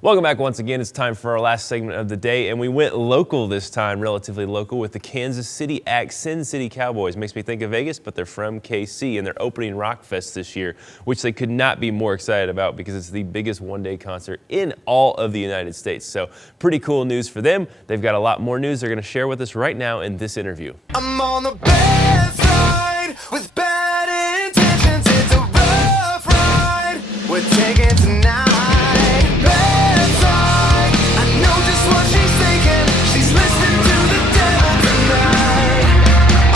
Welcome back once again. It's time for our last segment of the day, and we went local this time, relatively local, with the Kansas City act Sin City Cowboys. Makes me think of Vegas, but they're from KC, and they're opening Rockfest this year, which they could not be more excited about because it's the biggest one-day concert in all of the United States. So pretty cool news for them. They've got a lot more news they're going to share with us right now in this interview. I'm on the bad side with bad intentions. It's a rough ride. We're taking tonight. Bad side. I know just what she's thinking. She's listening to the devil tonight.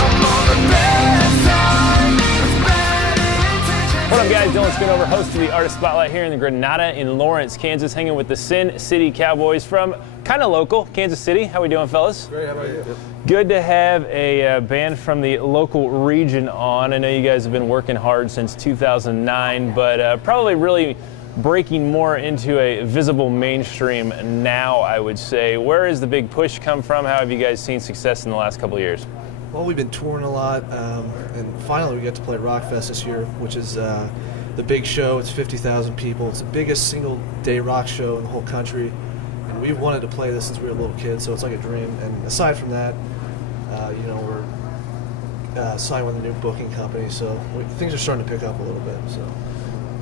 I'm on the bad side with bad intentions. What up, guys? Dylan Schoonover, host of the Artist Spotlight here in the Granada in Lawrence, Kansas, hanging with the Sin City Cowboys from kind of local Kansas City. How we doing, fellas? Great, how about you? Good to have a band from the local region on. I know you guys have been working hard since 2009, but probably really breaking more into a visible mainstream now, I would say. Where has the big push come from? How have you guys seen success in the last couple of years? Well, we've been touring a lot, and finally we got to play Rockfest this year, which is the big show. It's 50,000 people. It's the biggest single-day rock show in the whole country, and we've wanted to play this since we were little kids, so it's like a dream. And aside from that, we're signed with a new booking company, so things are starting to pick up a little bit. So.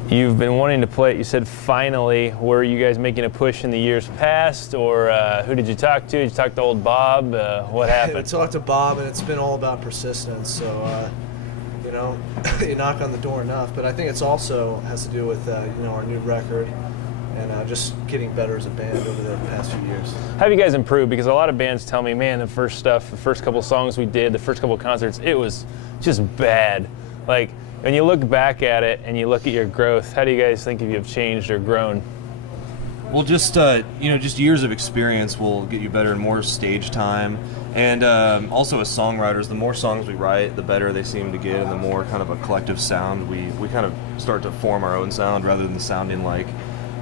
You've been wanting to play it. You said finally. Were you guys making a push in the years past, or who did you talk to? Did you talk to old Bob? What happened? I talked to Bob, and it's been all about persistence. So, you knock on the door enough. But I think it's also has to do with our new record and just getting better as a band over the past few years. How have you guys improved? Because a lot of bands tell me, man, the first couple songs we did, the first couple concerts, it was just bad. Like, when you look back at it and you look at your growth, how do you guys think you've changed or grown? Well, just years of experience will get you better and more stage time. And also as songwriters, the more songs we write, the better they seem to get, and the more kind of a collective sound we kind of start to form our own sound rather than sounding like,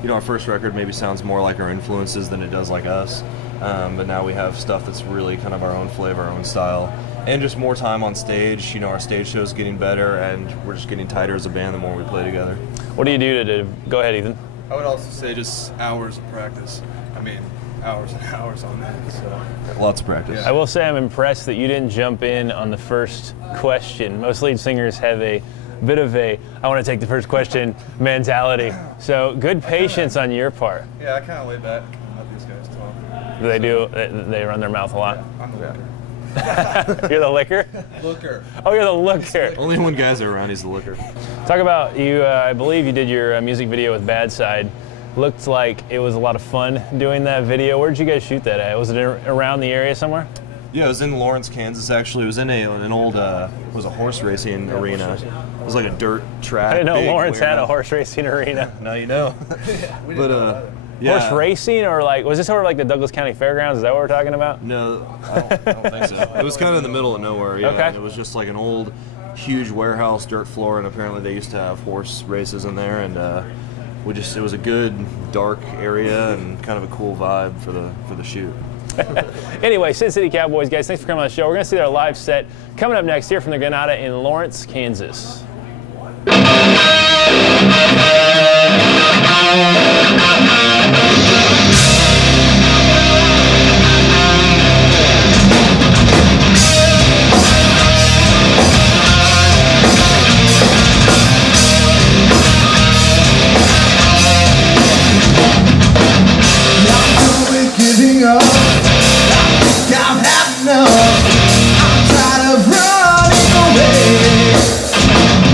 our first record maybe sounds more like our influences than it does like us. But now we have stuff that's really kind of our own flavor, our own style. And just more time on stage. Our stage show's getting better, and we're just getting tighter as a band the more we play together. What do you do to go ahead, Ethan? I would also say just hours of practice. I mean, hours and hours on that. So. Lots of practice. I will say I'm impressed that you didn't jump in on the first question. Most lead singers have a bit of I want to take the first question mentality. So good patience on your part. Yeah, I kind of lay back and let these guys talk. They do. They run their mouth a lot. Yeah, I'm the looker. You're the licker? Looker. Oh, you're the looker. Only when guys are around, he's the looker. Talk about you. I believe you did your music video with Bad Side. Looked like it was a lot of fun doing that video. Where did you guys shoot that at? Was it around the area somewhere? Yeah, it was in Lawrence, Kansas. Actually, it was in an old was a horse racing arena. It was like a dirt track. I didn't know big Lawrence had a warehouse. horse racing arena. Now you know. But yeah. Horse racing, or was this sort of like the Douglas County Fairgrounds? Is that what we're talking about? No, I don't think so. It was kind of in the middle of nowhere. Yeah, Okay. It was just like an old, huge warehouse, dirt floor, and apparently they used to have horse races in there. And it was a good dark area and kind of a cool vibe for the shoot. Anyway, Sin City Cowboys, guys, thanks for coming on the show. We're going to see their live set coming up next here from the Granada in Lawrence, Kansas. Giving up, I think I've had enough. I'm tired of running away.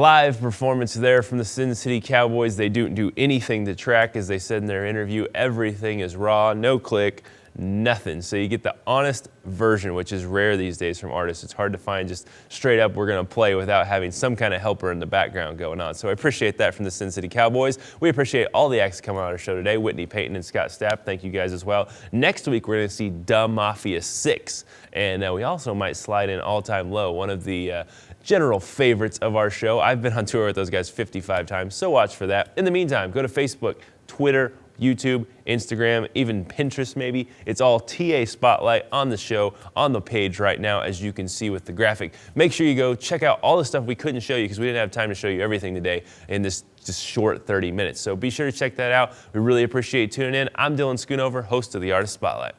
live performance there from the Sin City Cowboys. They don't do anything to track, as they said in their interview. Everything is raw, no click, nothing. So you get the honest version, which is rare these days from artists. It's hard to find just straight up, we're going to play without having some kind of helper in the background going on. So I appreciate that from the Sin City Cowboys. We appreciate all the acts coming on our show today. Whitney Payton and Scott Stapp, thank you guys as well. Next week, we're going to see Da Mafia 6. And we also might slide in All Time Low, one of the general favorites of our show. I've been on tour with those guys 55 times, so watch for that. In the meantime, go to Facebook, Twitter, YouTube, Instagram, even Pinterest maybe. It's all TA Spotlight on the show, on the page right now, as you can see with the graphic. Make sure you go check out all the stuff we couldn't show you because we didn't have time to show you everything today in this just short 30 minutes. So be sure to check that out. We really appreciate you tuning in. I'm Dylan Schoonover, host of the Artist Spotlight.